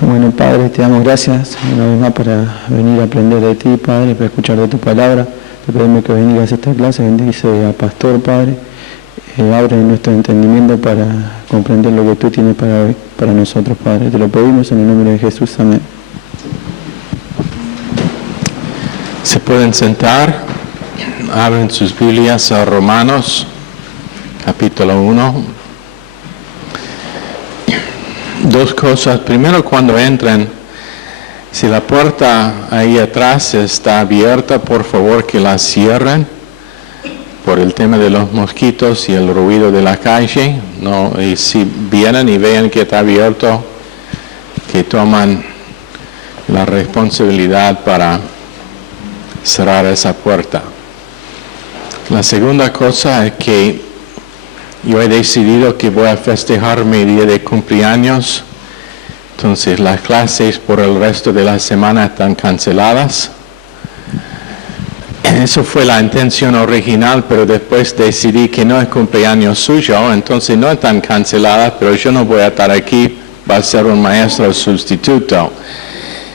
Bueno, Padre, te damos gracias una vez más para venir a aprender de ti, Padre, para escuchar de tu palabra. Te pedimos que bendigas esta clase, bendice al pastor, Padre. Abre nuestro entendimiento para comprender lo que tú tienes para nosotros, Padre. Te lo pedimos en el nombre de Jesús. Amén. Se pueden sentar, abren sus Biblias a Romanos, capítulo 1. Dos cosas. Primero, cuando entren, si la puerta ahí atrás está abierta, por favor que la cierren por el tema de los mosquitos y el ruido de la calle. No, y si vienen y ven que está abierto, que toman la responsabilidad para cerrar esa puerta. La segunda cosa es que yo he decidido que voy a festejar mi día de cumpleaños, entonces las clases por el resto de la semana están canceladas. Eso fue la intención original, pero después decidí que no es cumpleaños suyo, entonces no están canceladas, pero yo no voy a estar aquí, va a ser un maestro sustituto.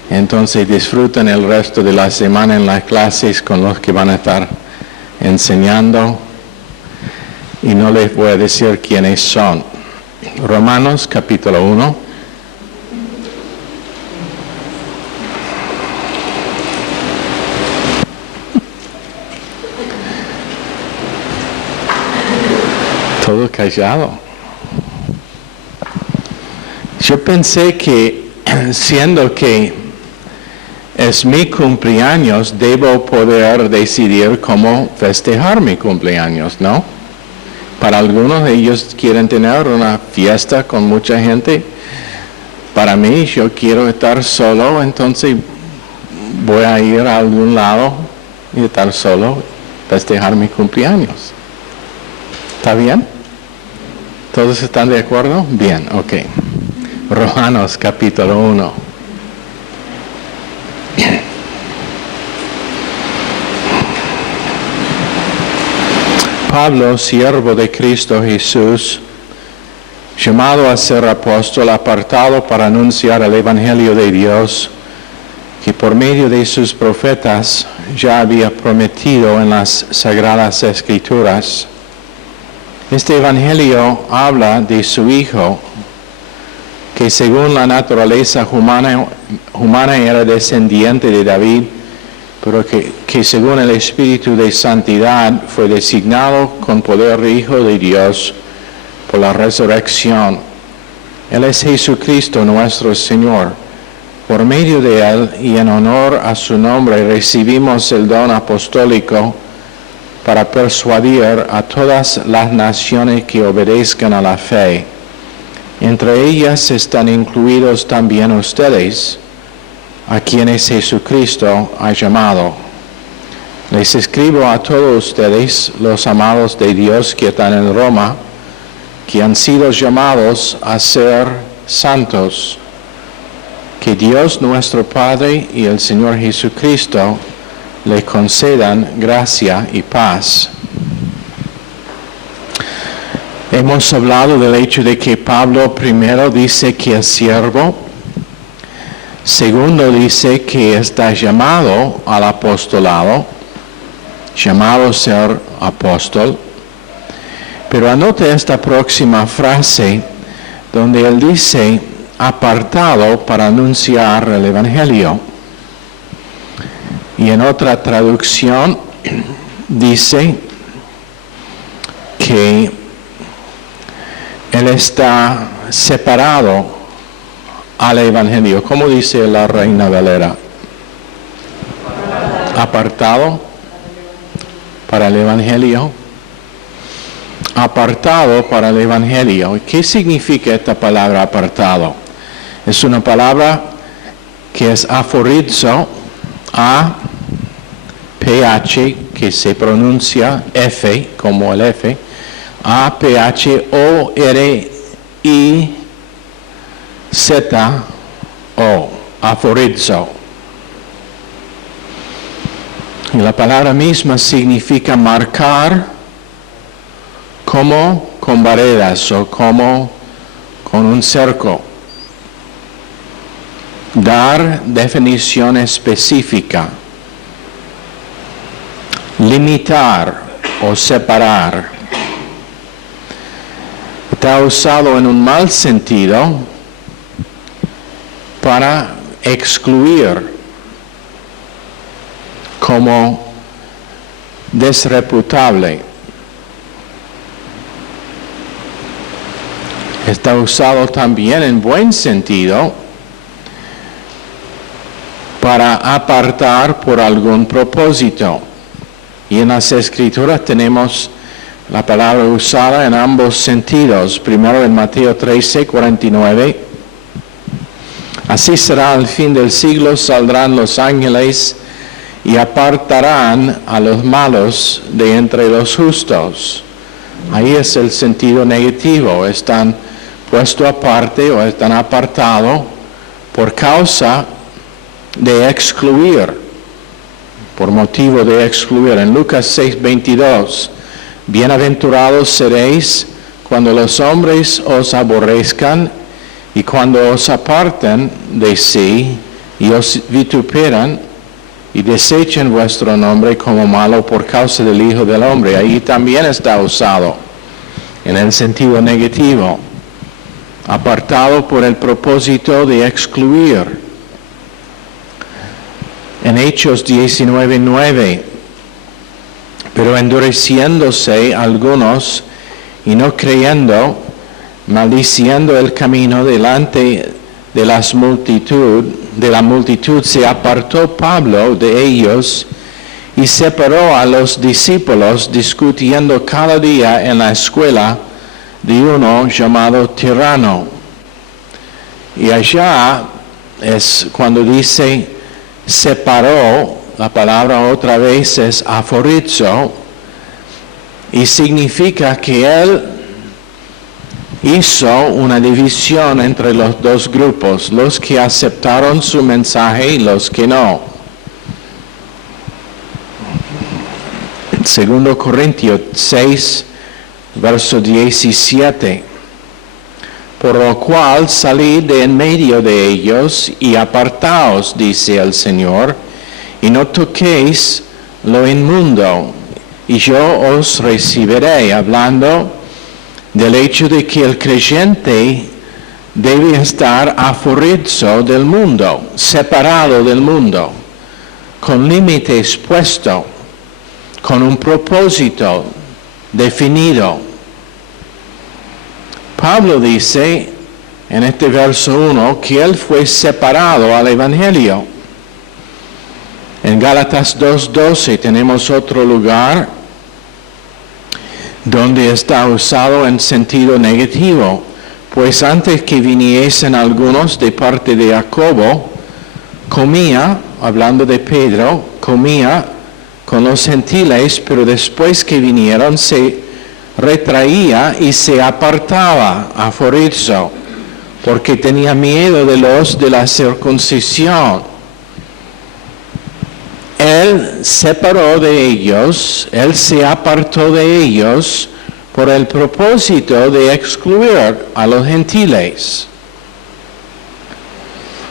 Entonces disfruten el resto de la semana en las clases con los que van a estar enseñando. Y no les voy a decir quiénes son. Romanos capítulo 1. Todo callado. Yo pensé que, siendo que es mi cumpleaños, debo poder decidir cómo festejar mi cumpleaños, ¿no? Para algunos de ellos quieren tener una fiesta con mucha gente. Para mí, yo quiero estar solo, entonces voy a ir a algún lado y estar solo, festejar mi cumpleaños. ¿Está bien? ¿Todos están de acuerdo? Bien, ok. Romanos capítulo 1. Pablo, siervo de Cristo Jesús, llamado a ser apóstol, apartado para anunciar el Evangelio de Dios, que por medio de sus profetas ya había prometido en las Sagradas Escrituras. Este Evangelio habla de su Hijo, que según la naturaleza humana era descendiente de David, pero que según el Espíritu de Santidad fue designado con poder de Hijo de Dios por la resurrección. Él es Jesucristo nuestro Señor. Por medio de Él y en honor a su nombre recibimos el don apostólico para persuadir a todas las naciones que obedezcan a la fe. Entre ellas están incluidos también ustedes, a quienes Jesucristo ha llamado. Les escribo a todos ustedes, los amados de Dios que están en Roma, que han sido llamados a ser santos. Que Dios nuestro Padre y el Señor Jesucristo le concedan gracia y paz. Hemos hablado del hecho de que Pablo primero dice que es siervo. Segundo dice que está llamado al apostolado, llamado a ser apóstol. Pero anote esta próxima frase donde él dice apartado para anunciar el Evangelio. Y en otra traducción dice que él está separado al Evangelio. ¿Cómo dice la Reina Valera? Apartado para el Evangelio. Apartado para el Evangelio. ¿Qué significa esta palabra apartado? Es una palabra que es aforizo, A-P-H, que se pronuncia F, como el F, A-P-H-O-R-I-Z-O, aforizo. Y la palabra misma significa marcar como con varedas o como con un cerco. dar definición específica, limitar o separar. Está usado en un mal sentido para excluir, como desreputable. Está usado también en buen sentido para apartar por algún propósito. Y en las Escrituras tenemos la palabra usada en ambos sentidos. Primero en Mateo 13:49. Así será al fin del siglo, saldrán los ángeles y apartarán a los malos de entre los justos. Ahí es el sentido negativo. Están puestos aparte o están apartados por causa de excluir, por motivo de excluir. En Lucas 6:22, bienaventurados seréis cuando los hombres os aborrezcan y cuando os aparten de sí y os vituperan y desechen vuestro nombre como malo por causa del Hijo del Hombre. Ahí también está usado en el sentido negativo, apartado por el propósito de excluir. En Hechos 19:9, pero endureciéndose algunos y no creyendo, maldiciendo el camino delante de la multitud, se apartó Pablo de ellos y separó a los discípulos, discutiendo cada día en la escuela de uno llamado Tirano. Y allá es cuando dice separó, la palabra otra vez es aforizo, y significa que él hizo una división entre los dos grupos, los que aceptaron su mensaje y los que no. 2 Corintios 6, verso 17. Por lo cual salid de en medio de ellos y apartaos, dice el Señor, y no toquéis lo inmundo, y yo os recibiré, hablando del hecho de que el creyente debe estar aforizo del mundo, separado del mundo, con límites puestos, con un propósito definido. Pablo dice en este verso 1 que él fue separado al Evangelio. En Gálatas 2:12 tenemos otro lugar donde está usado en sentido negativo, pues antes que viniesen algunos de parte de Jacobo, comía, hablando de Pedro, comía con los gentiles, pero después que vinieron se retraía y se apartaba, aforizo, porque tenía miedo de los de la circuncisión. Él separó de ellos, él se apartó de ellos por el propósito de excluir a los gentiles.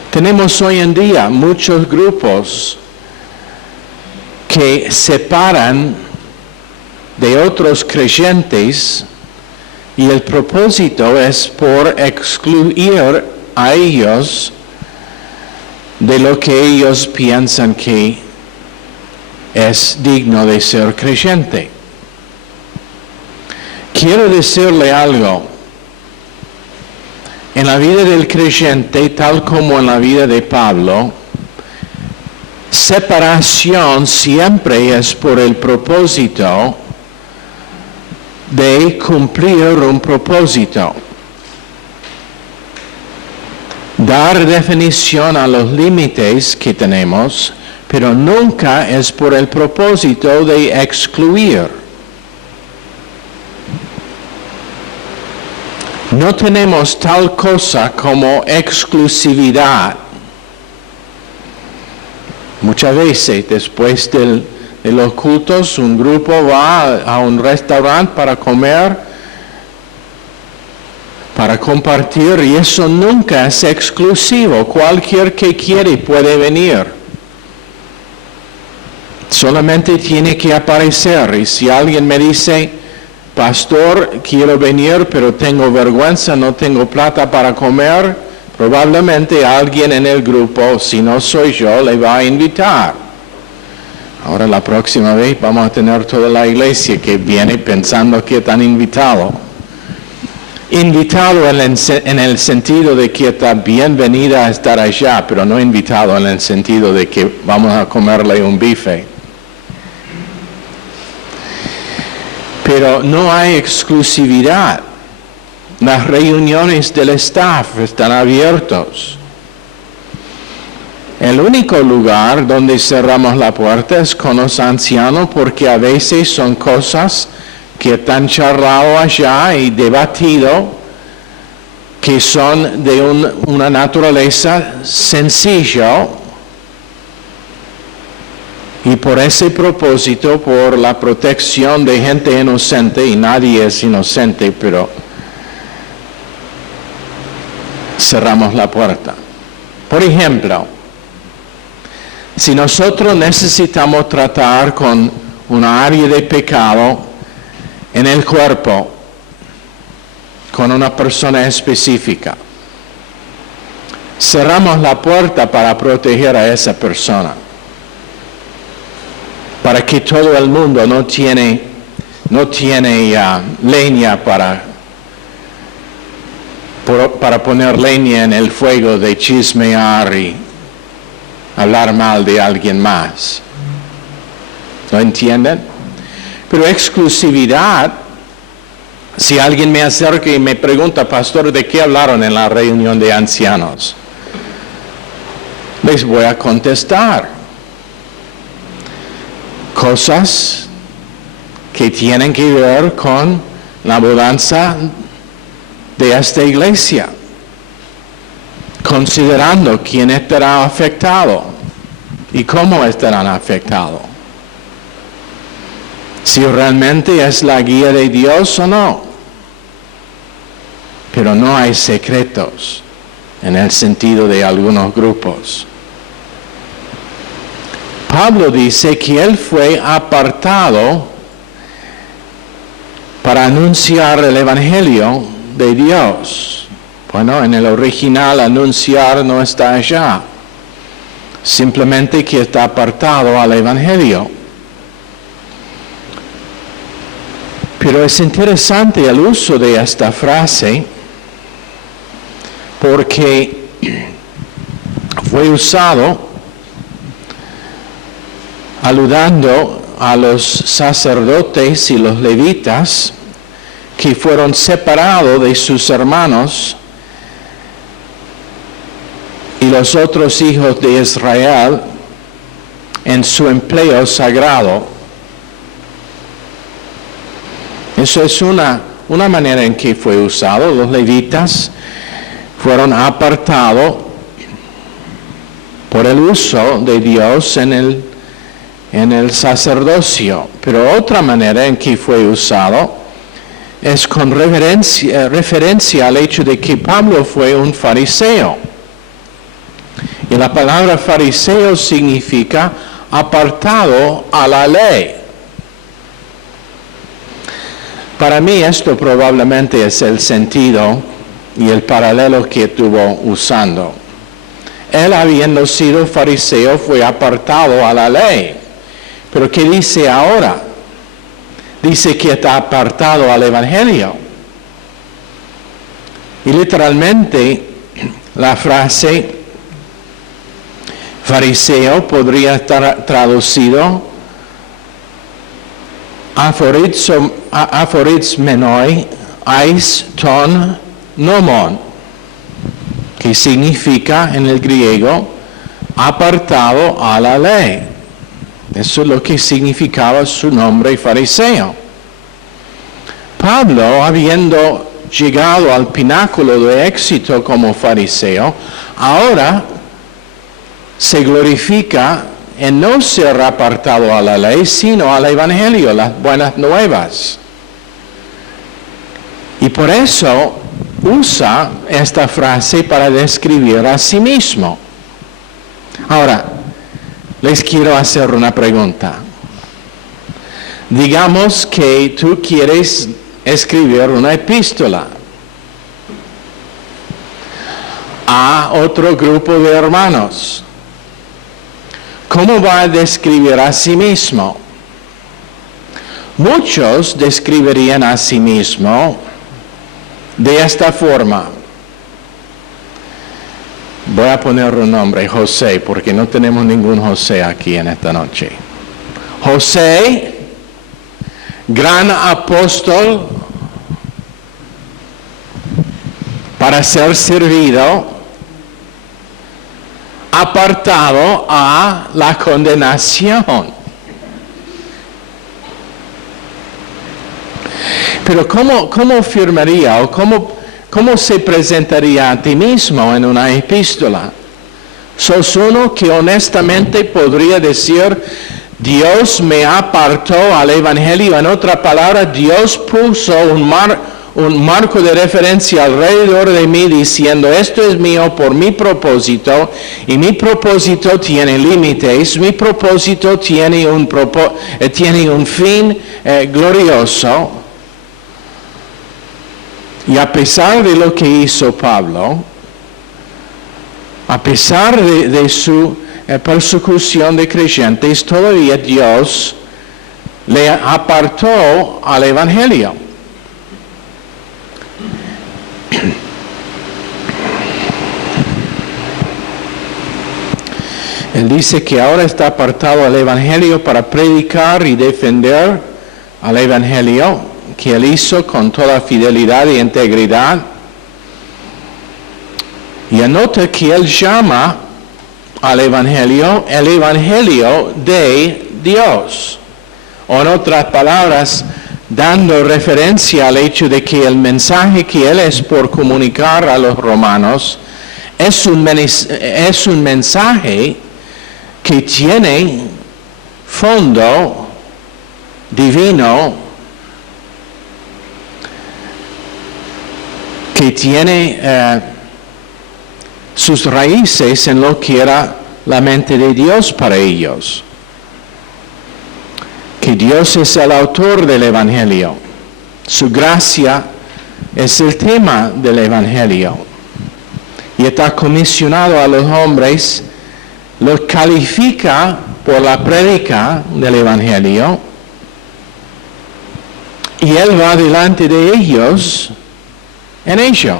Tenemos hoy en día muchos grupos que separan de otros creyentes y el propósito es por excluir a ellos de lo que ellos piensan que es digno de ser creyente. Quiero decirle algo. En la vida del creyente, tal como en la vida de Pablo, separación siempre es por el propósito de cumplir un propósito. Dar definición a los límites que tenemos, pero nunca es por el propósito de excluir. No tenemos tal cosa como exclusividad. Muchas veces después de los cultos un grupo va a un restaurante para comer para compartir, y eso nunca es exclusivo. Cualquier que quiere puede venir. Solamente tiene que aparecer. Y si alguien me dice, pastor, quiero venir, pero tengo vergüenza, no tengo plata para comer, probablemente alguien en el grupo, si no soy yo, le va a invitar. Ahora la próxima vez vamos a tener toda la iglesia que viene pensando que están invitados. Invitado en el sentido de que está bienvenida a estar allá, pero no invitado en el sentido de que vamos a comerle un bife. Pero no hay exclusividad. Las reuniones del staff están abiertos. El único lugar donde cerramos la puerta es con los ancianos, porque a veces son cosas que están charlado allá y debatido, que son de una naturaleza sencilla, y por ese propósito, por la protección de gente inocente, y nadie es inocente, pero cerramos la puerta. Por ejemplo, si nosotros necesitamos tratar con una área de pecado en el cuerpo, con una persona específica, cerramos la puerta para proteger a esa persona, para que todo el mundo no tiene leña para poner leña en el fuego de chismear y hablar mal de alguien más. ¿Lo entienden? Pero exclusividad, si alguien me acerca y me pregunta, pastor, ¿de qué hablaron en la reunión de ancianos? Les voy a contestar. Cosas que tienen que ver con la mudanza de esta iglesia, considerando quién estará afectado y cómo estarán afectados. Si realmente es la guía de Dios o no. Pero no hay secretos en el sentido de algunos grupos. Pablo dice que él fue apartado para anunciar el Evangelio de Dios. Bueno, en el original anunciar no está allá. Simplemente que está apartado al Evangelio. Pero es interesante el uso de esta frase porque fue usado aludando a los sacerdotes y los levitas que fueron separados de sus hermanos y los otros hijos de Israel en su empleo sagrado. Eso es una manera en que fue usado. Los levitas fueron apartados por el uso de Dios en el sacerdocio. Pero otra manera en que fue usado es con referencia al hecho de que Pablo fue un fariseo. Y la palabra fariseo significa apartado a la ley. Para mí esto probablemente es el sentido y el paralelo que estuvo usando. Él, habiendo sido fariseo, fue apartado a la ley. Pero ¿qué dice ahora? Dice que está apartado al Evangelio. Y literalmente la frase fariseo podría estar traducido aforismenoi eis ton nomon, que significa en el griego apartado a la ley. Eso es lo que significaba su nombre fariseo. Pablo, habiendo llegado al pináculo de éxito como fariseo, ahora se glorifica en no ser apartado a la ley, sino al Evangelio, las buenas nuevas. Y por eso usa esta frase para describir a sí mismo. Ahora, les quiero hacer una pregunta. Digamos que tú quieres escribir una epístola a otro grupo de hermanos. ¿Cómo va a describir a sí mismo? Muchos describirían a sí mismo de esta forma. Voy a poner un nombre, José, porque no tenemos ningún José aquí en esta noche. José, gran apóstol para ser servido, apartado a la condenación. Pero ¿cómo firmaría o cómo se presentaría a ti mismo en una epístola? Sos uno que honestamente podría decir, Dios me apartó al Evangelio. En otra palabra, Dios puso un marco de referencia alrededor de mí diciendo, esto es mío por mi propósito, y mi propósito tiene límites, mi propósito tiene un fin glorioso. Y a pesar de lo que hizo Pablo, a pesar de su persecución de creyentes, todavía Dios le apartó al Evangelio. Él dice que ahora está apartado al Evangelio para predicar y defender al Evangelio que él hizo con toda fidelidad e integridad. Y anota que él llama al Evangelio el Evangelio de Dios. O en otras palabras, dando referencia al hecho de que el mensaje que él es por comunicar a los romanos es un mensaje que tiene fondo divino, que tiene sus raíces en lo que era la mente de Dios para ellos. Que Dios es el autor del Evangelio. Su gracia es el tema del Evangelio. Y está comisionado a los hombres, los califica por la prédica del Evangelio. Y Él va delante de ellos en ello.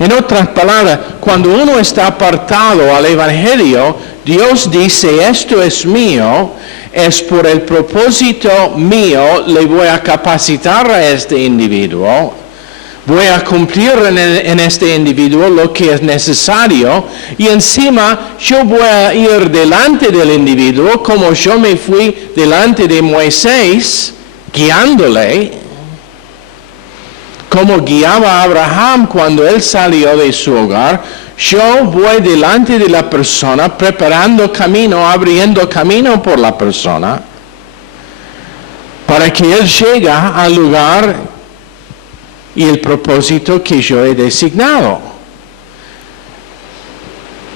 En otras palabras, cuando uno está apartado al Evangelio, Dios dice, esto es mío, es por el propósito mío, le voy a capacitar a este individuo, voy a cumplir en este individuo lo que es necesario, y encima yo voy a ir delante del individuo, como yo me fui delante de Moisés, guiándole, como guiaba a Abraham cuando él salió de su hogar. Yo voy delante de la persona, preparando camino, abriendo camino por la persona, para que él llegue al lugar y el propósito que yo he designado.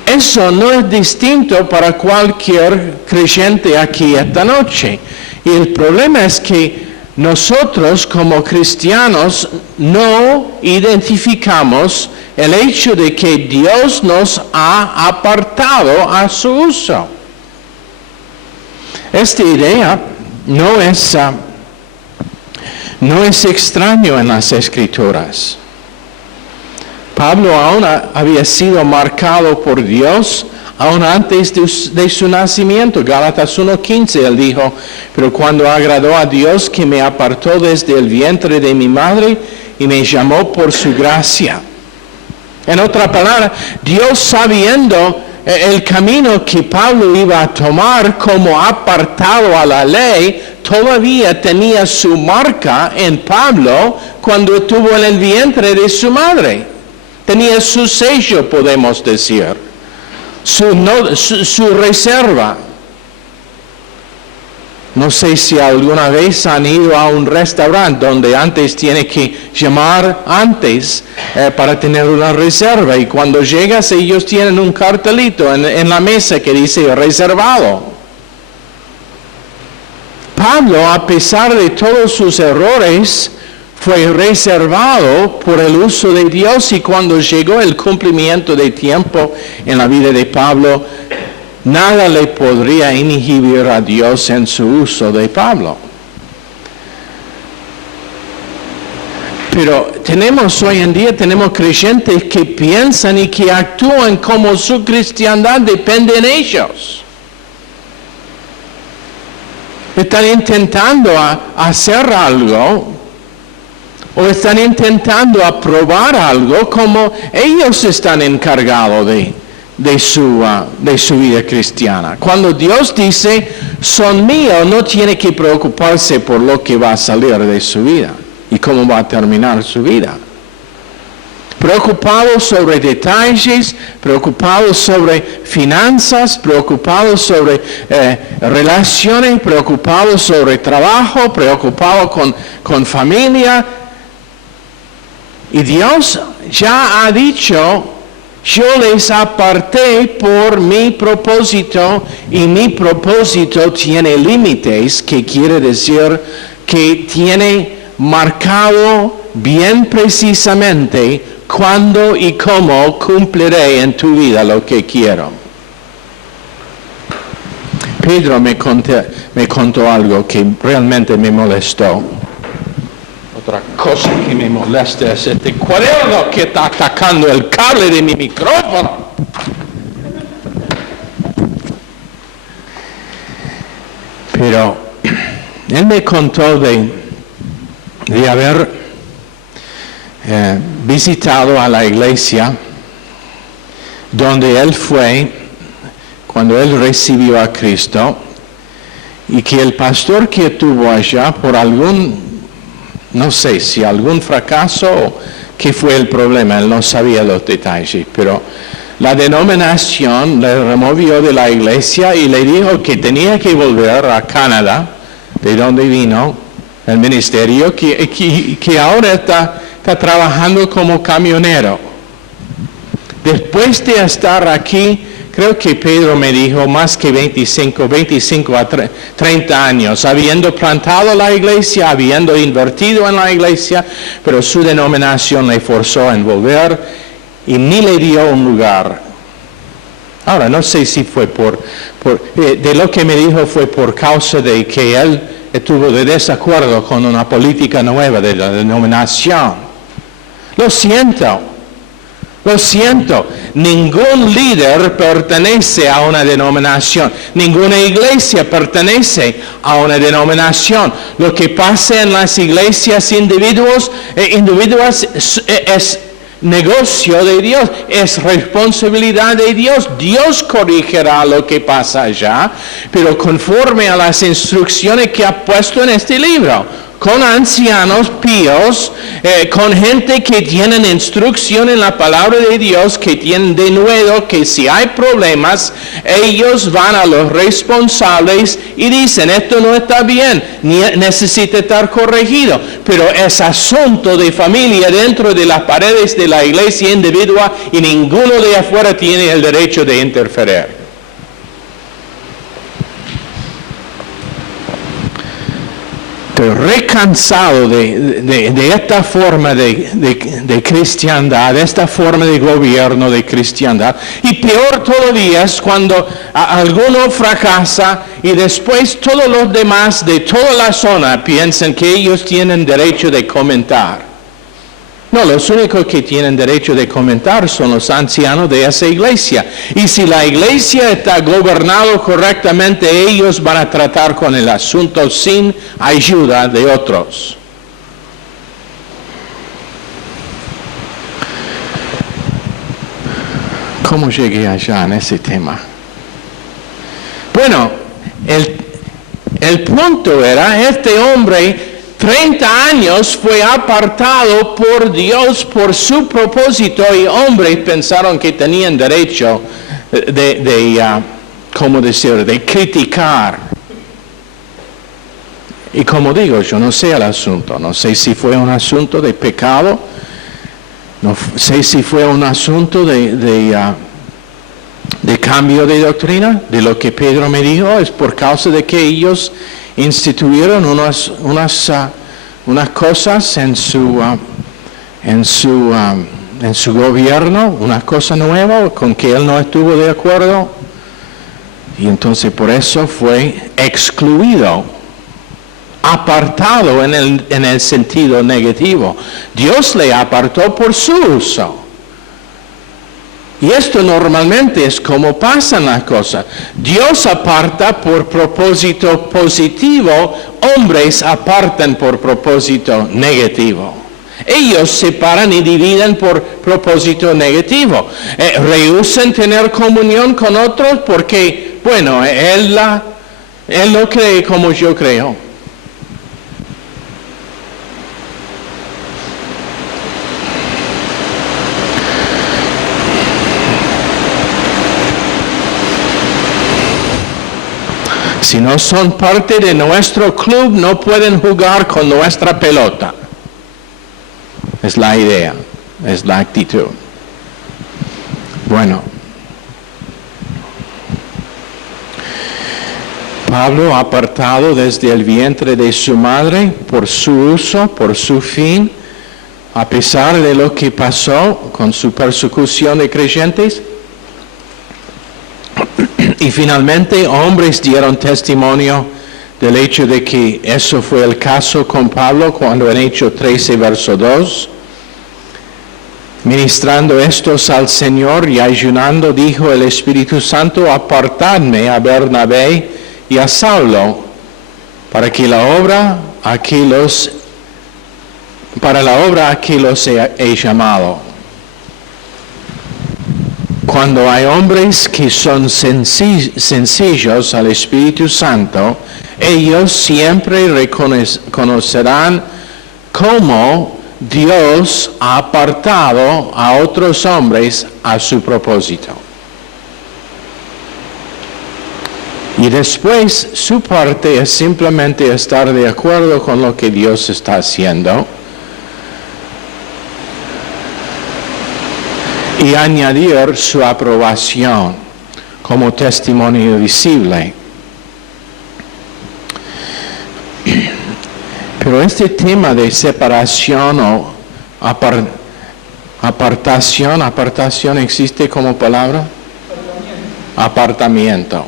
Eso no es distinto para cualquier creyente aquí esta noche. Y el problema es que nosotros como cristianos no identificamos el hecho de que Dios nos ha apartado a su uso. Esta idea no es extraño en las Escrituras. Pablo aún había sido marcado por Dios aún antes de su nacimiento. Gálatas 1:15, él dijo, pero cuando agradó a Dios que me apartó desde el vientre de mi madre y me llamó por su gracia. En otra palabra, Dios, sabiendo el camino que Pablo iba a tomar como apartado a la ley, todavía tenía su marca en Pablo cuando estuvo en el vientre de su madre. Tenía su sello, podemos decir. Su reserva. No sé si alguna vez han ido a un restaurante donde antes tiene que llamar antes para tener una reserva, y cuando llegas ellos tienen un cartelito en la mesa que dice reservado. Pablo, a pesar de todos sus errores, fue reservado por el uso de Dios, y cuando llegó el cumplimiento de tiempo en la vida de Pablo, nada le podría inhibir a Dios en su uso de Pablo. Pero hoy en día tenemos creyentes que piensan y que actúan como su cristiandad depende de ellos. Están intentando hacer algo, o están intentando aprobar algo como ellos están encargados de su vida cristiana. Cuando Dios dice, son míos, no tiene que preocuparse por lo que va a salir de su vida y cómo va a terminar su vida. Preocupados sobre detalles, preocupados sobre finanzas, preocupados sobre relaciones, preocupados sobre trabajo, preocupados con familia. Y Dios ya ha dicho, yo les aparté por mi propósito, y mi propósito tiene límites, que quiere decir que tiene marcado bien precisamente cuándo y cómo cumpliré en tu vida lo que quiero. Pedro me contó algo que realmente me molestó. Otra cosa que me molesta es este cuaderno que está atacando el cable de mi micrófono. Pero él me contó de haber visitado a la iglesia donde él fue cuando él recibió a Cristo, y que el pastor que estuvo allá, por no sé si algún fracaso o qué fue el problema, él no sabía los detalles, pero la denominación le removió de la iglesia y le dijo que tenía que volver a Canadá, de donde vino el ministerio, que ahora está trabajando como camionero. Después de estar aquí, creo que Pedro me dijo más que 25 a 30 años, habiendo plantado la iglesia, habiendo invertido en la iglesia, pero su denominación le forzó a volver y ni le dio un lugar. Ahora, no sé si fue de lo que me dijo fue por causa de que él estuvo de desacuerdo con una política nueva de la denominación. Lo siento, ningún líder pertenece a una denominación, ninguna iglesia pertenece a una denominación. Lo que pasa en las iglesias individuales es negocio de Dios, es responsabilidad de Dios. Dios corregirá lo que pasa allá, pero conforme a las instrucciones que ha puesto en este libro, con ancianos píos, con gente que tienen instrucción en la palabra de Dios, que tienen de nuevo que si hay problemas, ellos van a los responsables y dicen, esto no está bien, necesita estar corregido, pero es asunto de familia dentro de las paredes de la iglesia individual, y ninguno de afuera tiene el derecho de interferir. Estoy recansado de esta forma de cristiandad, de esta forma de gobierno de cristiandad. Y peor todavía es cuando alguno fracasa y después todos los demás de toda la zona piensan que ellos tienen derecho de comentar. No, los únicos que tienen derecho de comentar son los ancianos de esa iglesia. Y si la iglesia está gobernada correctamente, ellos van a tratar con el asunto sin ayuda de otros. ¿Cómo llegué allá en ese tema? Bueno, el punto era, este hombre 30 años fue apartado por Dios por su propósito, y hombres pensaron que tenían derecho de criticar. Y como digo, yo no sé el asunto, no sé si fue un asunto de pecado, no sé si fue un asunto de cambio de doctrina, de lo que Pedro me dijo, es por causa de que ellos instituyeron unas cosas en su gobierno, una cosa nueva con que él no estuvo de acuerdo, y entonces por eso fue excluido, apartado en el sentido negativo. Dios le apartó por su uso. Y esto normalmente es como pasan las cosas. Dios aparta por propósito positivo, hombres apartan por propósito negativo. Ellos separan y dividen por propósito negativo. Rehúsan tener comunión con otros porque, bueno, él no cree como yo creo. Si no son parte de nuestro club, no pueden jugar con nuestra pelota. Es la idea, es la actitud. Bueno, Pablo, apartado desde el vientre de su madre por su uso, por su fin, a pesar de lo que pasó con su persecución de creyentes. Y finalmente, hombres dieron testimonio del hecho de que eso fue el caso con Pablo cuando en Hechos 13, verso 2, ministrando estos al Señor y ayunando, dijo el Espíritu Santo, apartadme a Bernabé y a Saulo para la obra a que los he llamado. Cuando hay hombres que son sencillos al Espíritu Santo, ellos siempre reconocerán cómo Dios ha apartado a otros hombres a su propósito. Y después su parte es simplemente estar de acuerdo con lo que Dios está haciendo y añadir su aprobación como testimonio visible. Pero este tema de separación o apartación existe como palabra. Apartamiento.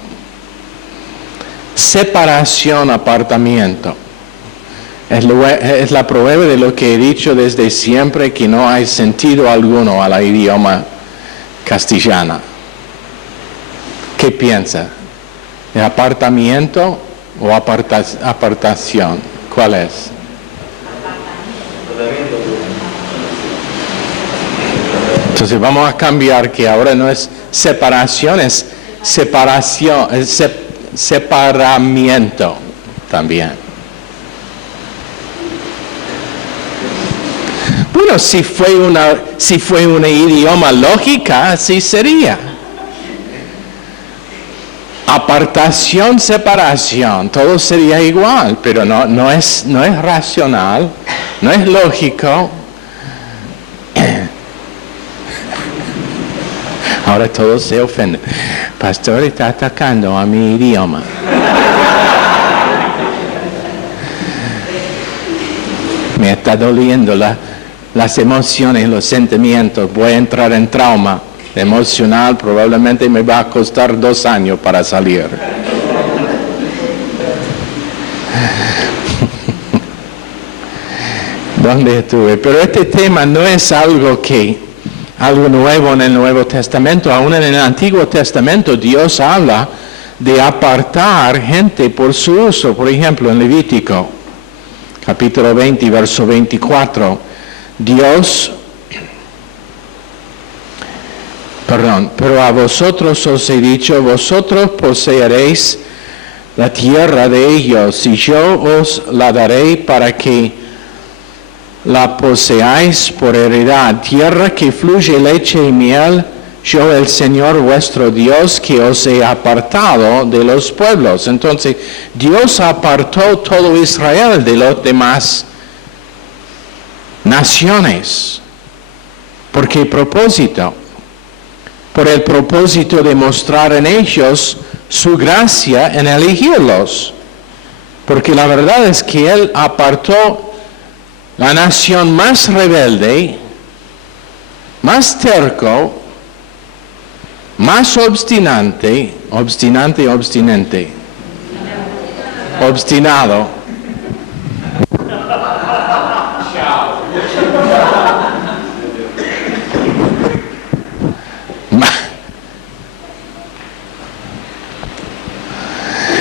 Separación, apartamiento. Es la prueba de lo que he dicho desde siempre, que no hay sentido alguno al idioma castellano. ¿Qué piensa? ¿De apartamiento o apartación? ¿Cuál es? Entonces vamos a cambiar, que ahora no es separación, es separación, es separamiento también. Bueno, si fue una idioma lógica, así sería. Apartación, separación, todo sería igual, pero no es racional, no es lógico. Ahora todos se ofenden. Pastor está atacando a mi idioma. Me está doliendo las emociones, los sentimientos. Voy a entrar en trauma emocional. Probablemente me va a costar 2 años para salir. ¿Dónde estuve? Pero este tema no es algo nuevo en el Nuevo Testamento. Aún en el Antiguo Testamento Dios habla de apartar gente por su uso. Por ejemplo, en Levítico, capítulo 20, verso 24, pero a vosotros os he dicho, vosotros poseeréis la tierra de ellos, y yo os la daré para que la poseáis por heredad, tierra que fluye leche y miel, yo el Señor vuestro Dios que os he apartado de los pueblos. Entonces, Dios apartó todo Israel de los demás naciones. ¿Por qué propósito? Por el propósito de mostrar en ellos su gracia en elegirlos. Porque la verdad es que Él apartó la nación más rebelde, más terco, más obstinado,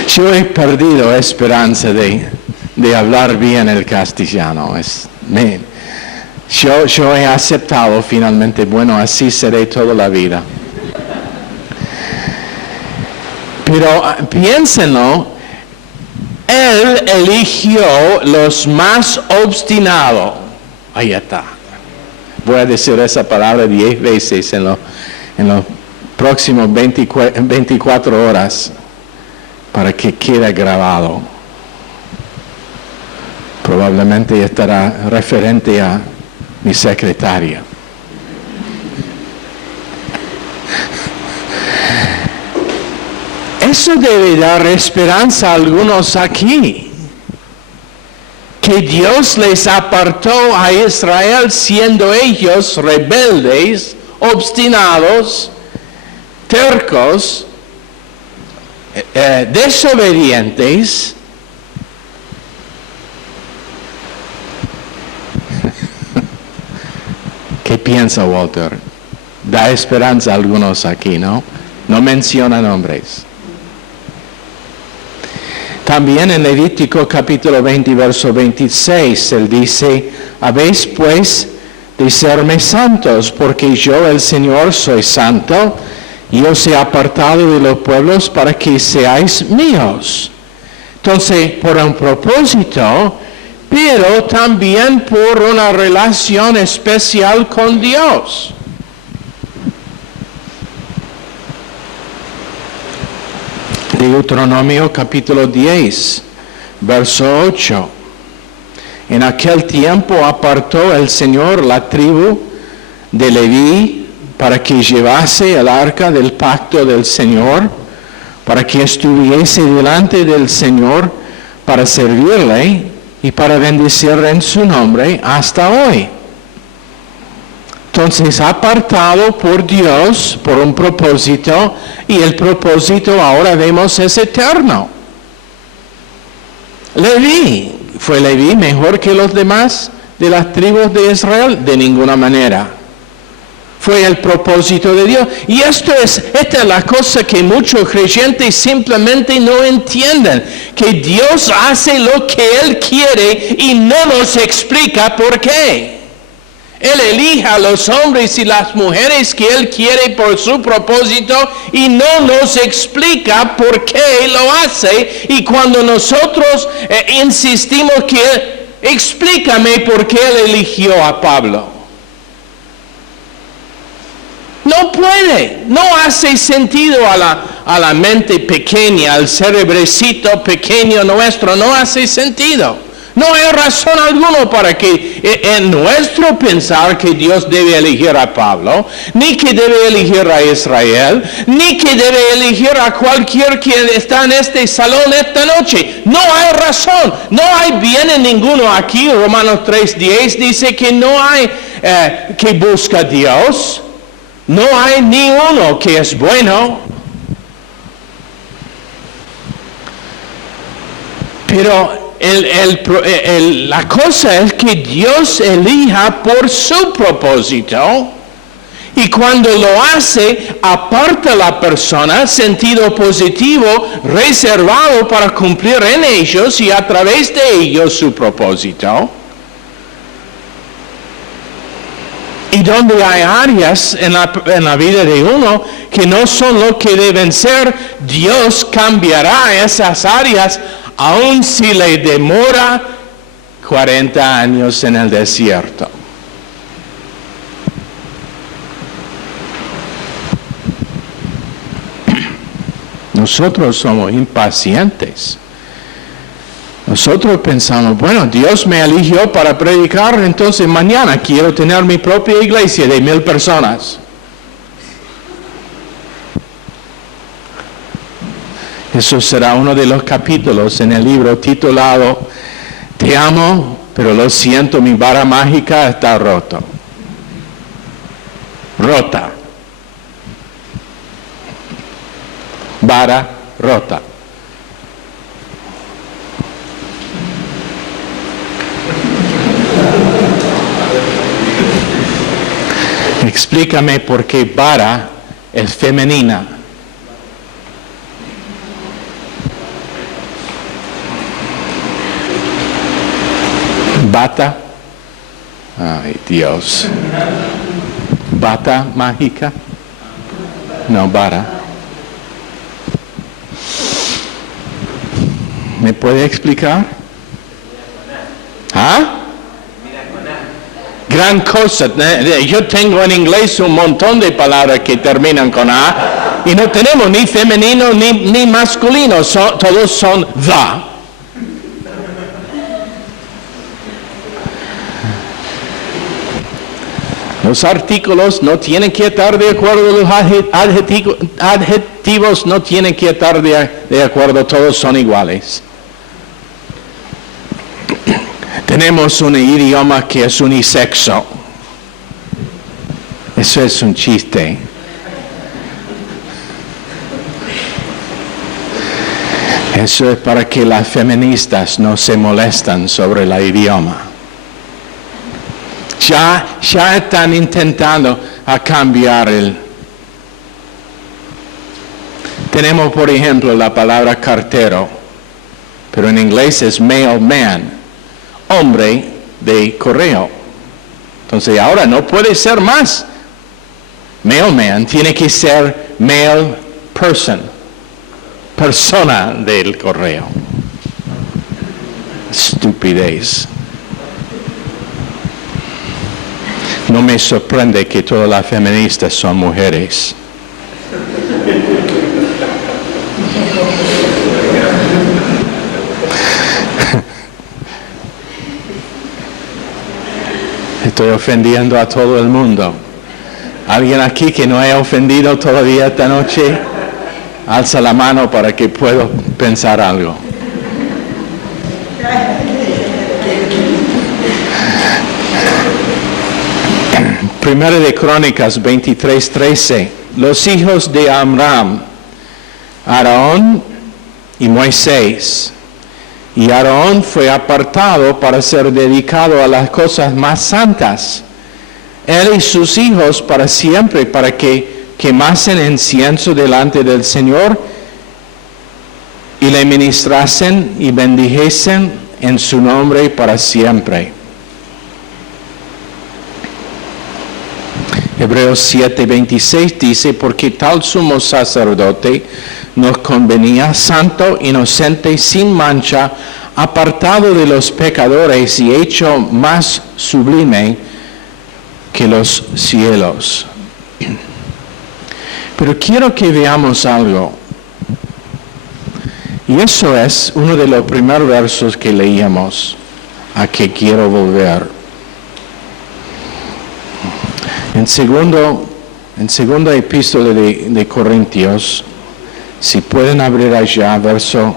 Yo he perdido esperanza de hablar bien el castellano. Yo he aceptado finalmente, bueno, así seré toda la vida. Pero piénsenlo, Él eligió los más obstinados. Ahí está. Voy a decir esa palabra 10 veces en los próximos 24 horas para que quede grabado. Probablemente estará referente a mi secretaria. Eso debe dar esperanza a algunos aquí, que Dios les apartó a Israel siendo ellos rebeldes, obstinados, tercos, desobedientes. ¿Qué piensa Walter? Da esperanza a algunos aquí, ¿no? No menciona nombres. También en Levítico capítulo 20, verso 26, Él dice, habéis pues de serme santos, porque yo el Señor soy santo, y os he apartado de los pueblos para que seáis míos. Entonces, por un propósito, pero también por una relación especial con Dios. Deuteronomio capítulo 10, verso 8. En aquel tiempo apartó el Señor la tribu de Leví para que llevase el arca del pacto del Señor, para que estuviese delante del Señor para servirle y para bendecir en su nombre hasta hoy. Entonces, apartado por Dios, por un propósito, y el propósito ahora vemos es eterno. Leví, ¿fue Leví mejor que los demás de las tribus de Israel? De ninguna manera. Fue el propósito de Dios. Y esta es la cosa que muchos creyentes simplemente no entienden. Que Dios hace lo que Él quiere y no nos explica por qué. Él elige a los hombres y las mujeres que Él quiere por su propósito y no nos explica por qué lo hace. Y cuando nosotros insistimos que explícame por qué Él eligió a Pablo. No puede, no hace sentido a la mente pequeña, al cerebrecito pequeño nuestro, no hace sentido. No hay razón alguna para que en nuestro pensar que Dios debe elegir a Pablo, ni que debe elegir a Israel, ni que debe elegir a cualquier quien está en este salón esta noche. No hay razón, no hay bien en ninguno aquí. Romanos 3:10 dice que no hay que busca a Dios. No hay ni uno que es bueno. Pero la cosa es que Dios elija por su propósito. Y cuando lo hace, aparta a la persona, sentido positivo, reservado para cumplir en ellos y a través de ellos su propósito. Y donde hay áreas en la vida de uno que no son lo que deben ser, Dios cambiará esas áreas, aun si le demora 40 años en el desierto. Nosotros somos impacientes. Nosotros pensamos, bueno, Dios me eligió para predicar, entonces mañana quiero tener mi propia iglesia de 1000 personas. Eso será uno de los capítulos en el libro titulado Te amo, pero lo siento, mi vara mágica está rota. Vara rota. Explícame por qué vara es femenina. Bata. Ay, Dios. Bata mágica. No, vara. ¿Me puede explicar? ¿Ah? Gran cosa. Yo tengo en inglés un montón de palabras que terminan con A y no tenemos ni femenino ni masculino. Todos son the. Los artículos no tienen que estar de acuerdo, los adjetivos no tienen que estar de acuerdo, todos son iguales. Tenemos un idioma que es unisexo. Eso es un chiste. Eso es para que las feministas no se molestan sobre el idioma. Ya están intentando a cambiar Tenemos, por ejemplo, la palabra cartero, pero en inglés es mailman, hombre de correo. Entonces ahora no puede ser más mailman, tiene que ser mail person, persona del correo. Estupidez. No me sorprende que todas las feministas son mujeres. Estoy ofendiendo a todo el mundo. ¿Alguien aquí que no haya ofendido todavía esta noche? Alza la mano para que pueda pensar algo. Primera de Crónicas 23:13. Los hijos de Amram, Aarón y Moisés. Y Aarón fue apartado para ser dedicado a las cosas más santas. Él y sus hijos para siempre, para que quemasen incienso delante del Señor y le ministrasen y bendijesen en su nombre para siempre. Hebreos 7:26 dice, porque tal sumo sacerdote nos convenía, santo, inocente, sin mancha, apartado de los pecadores y hecho más sublime que los cielos. Pero quiero que veamos algo. Y eso es uno de los primeros versos que leíamos, a que quiero volver. En segunda epístola de Corintios, si pueden abrir allá, verso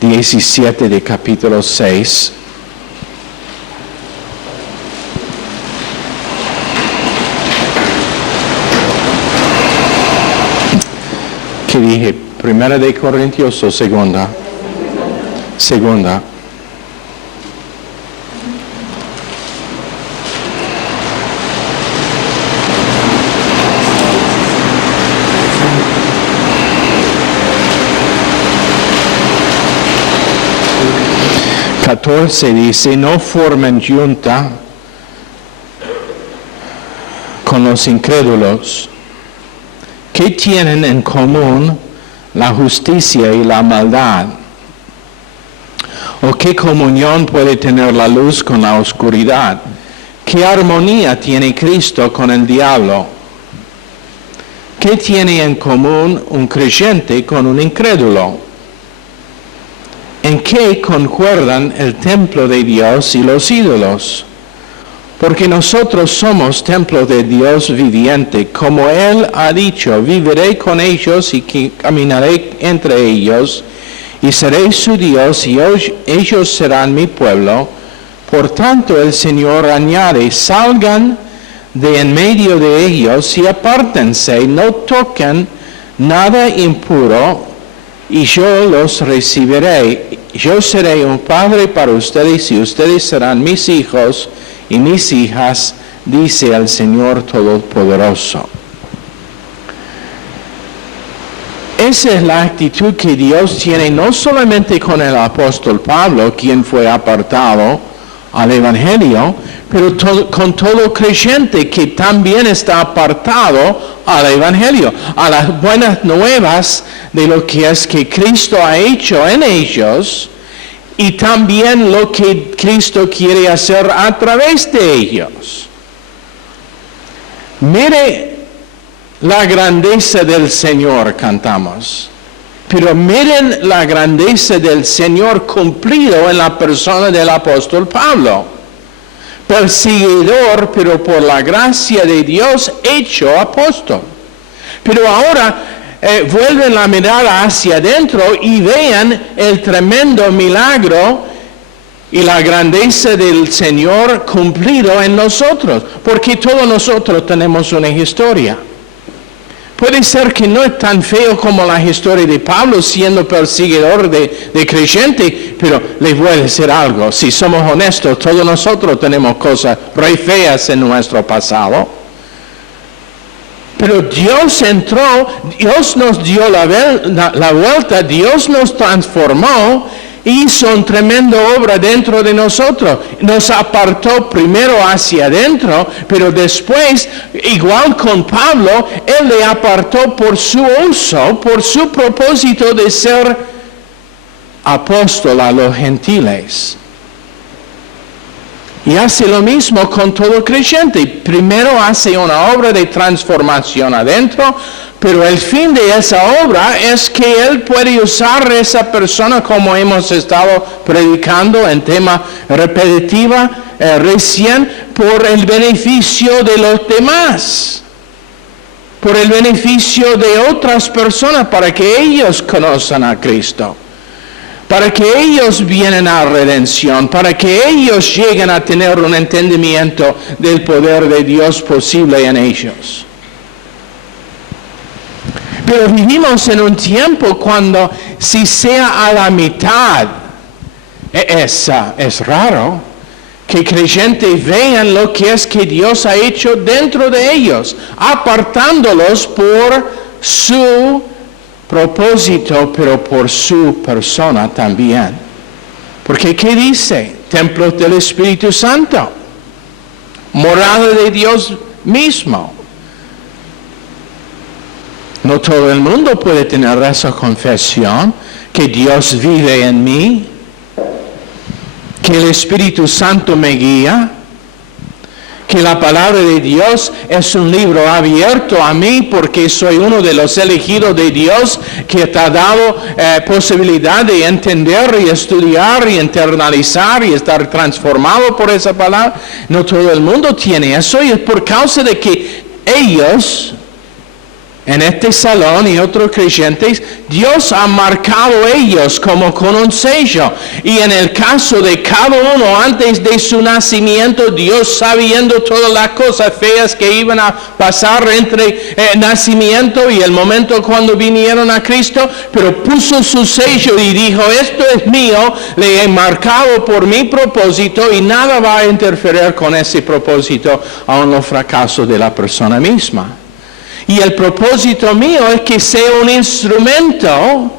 17 de capítulo 6. ¿Qué dije? ¿Primera de Corintios o segunda? Segunda. Dice, no formen junta con los incrédulos. ¿Qué tienen en común la justicia y la maldad? ¿O qué comunión puede tener la luz con la oscuridad? ¿Qué armonía tiene Cristo con el diablo? ¿Qué tiene en común un creyente con un incrédulo? ¿En qué concuerdan el templo de Dios y los ídolos? Porque nosotros somos templo de Dios viviente. Como Él ha dicho, viviré con ellos y caminaré entre ellos, y seré su Dios, y ellos serán mi pueblo. Por tanto, el Señor añade, salgan de en medio de ellos y apártense, no toquen nada impuro, y yo los recibiré. Yo seré un padre para ustedes, y ustedes serán mis hijos y mis hijas, dice el Señor Todopoderoso. Esa es la actitud que Dios tiene no solamente con el apóstol Pablo, quien fue apartado al Evangelio, pero con todo creyente que también está apartado al Evangelio, a las buenas nuevas de lo que es que Cristo ha hecho en ellos y también lo que Cristo quiere hacer a través de ellos. Mire la grandeza del Señor, cantamos. Pero miren la grandeza del Señor cumplido en la persona del apóstol Pablo. Perseguidor, pero por la gracia de Dios hecho apóstol. Pero ahora vuelven la mirada hacia adentro y vean el tremendo milagro y la grandeza del Señor cumplido en nosotros. Porque todos nosotros tenemos una historia. Puede ser que no es tan feo como la historia de Pablo siendo perseguidor de creyente, pero les voy a decir algo. Si somos honestos, todos nosotros tenemos cosas re feas en nuestro pasado. Pero Dios entró, Dios nos dio la vuelta, Dios nos transformó, hizo una tremenda obra dentro de nosotros. Nos apartó primero hacia adentro, pero después, igual con Pablo, Él le apartó por su uso, por su propósito de ser apóstol a los gentiles. Y hace lo mismo con todo creyente. Primero hace una obra de transformación adentro, pero el fin de esa obra es que Él puede usar a esa persona, como hemos estado predicando en tema repetitiva recién, por el beneficio de los demás, por el beneficio de otras personas, para que ellos conozcan a Cristo, para que ellos vienen a redención, para que ellos lleguen a tener un entendimiento del poder de Dios posible en ellos. Pero vivimos en un tiempo cuando si sea a la mitad, es raro que creyentes vean lo que es que Dios ha hecho dentro de ellos, apartándolos por su propósito, pero por su persona también. Porque ¿qué dice? Templos del Espíritu Santo, morada de Dios mismo. No todo el mundo puede tener esa confesión, que Dios vive en mí, que el Espíritu Santo me guía, que la palabra de Dios es un libro abierto a mí porque soy uno de los elegidos de Dios, que te ha dado posibilidad de entender y estudiar y internalizar y estar transformado por esa palabra. No todo el mundo tiene eso, y es por causa de que ellos, en este salón y otros creyentes, Dios ha marcado ellos como con un sello. Y en el caso de cada uno, antes de su nacimiento, Dios, sabiendo todas las cosas feas que iban a pasar entre el nacimiento y el momento cuando vinieron a Cristo, pero puso su sello y dijo, esto es mío, le he marcado por mi propósito y nada va a interferir con ese propósito, aun los fracasos de la persona misma. Y el propósito mío es que sea un instrumento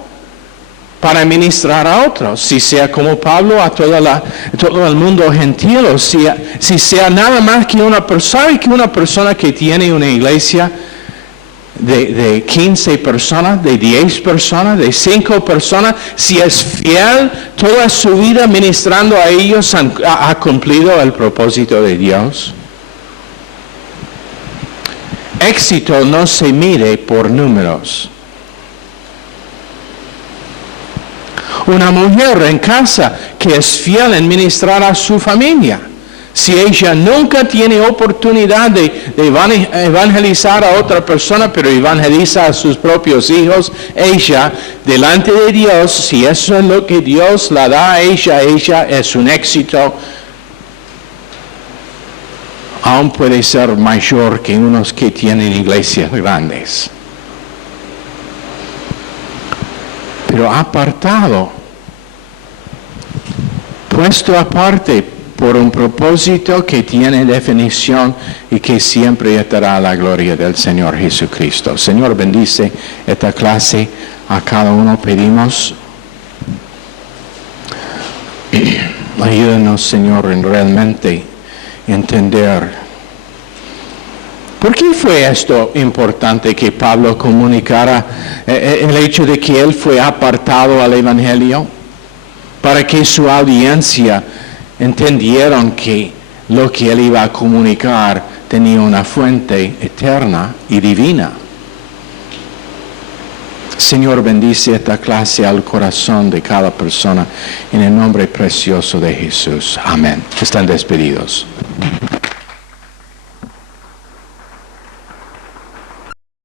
para ministrar a otros, si sea como Pablo a todo el mundo gentil, o si sea nada más que una persona que tiene una iglesia de 15 personas, de 10 personas, de 5 personas, si es fiel toda su vida ministrando a ellos, ha cumplido el propósito de Dios. Éxito no se mide por números. Una mujer en casa que es fiel en ministrar a su familia, si ella nunca tiene oportunidad de evangelizar a otra persona, pero evangeliza a sus propios hijos, ella, delante de Dios, si eso es lo que Dios la da a ella es un éxito. Aún puede ser mayor que unos que tienen iglesias grandes. Pero apartado, puesto aparte por un propósito que tiene definición y que siempre estará a la gloria del Señor Jesucristo. Señor, bendice esta clase, a cada uno pedimos. Ayúdanos, Señor, en realmente entender. ¿Por qué fue esto importante que Pablo comunicara el hecho de que él fue apartado al Evangelio? Para que su audiencia entendieron que lo que él iba a comunicar tenía una fuente eterna y divina. Señor, bendice esta clase al corazón de cada persona en el nombre precioso de Jesús. Amén. Están despedidos.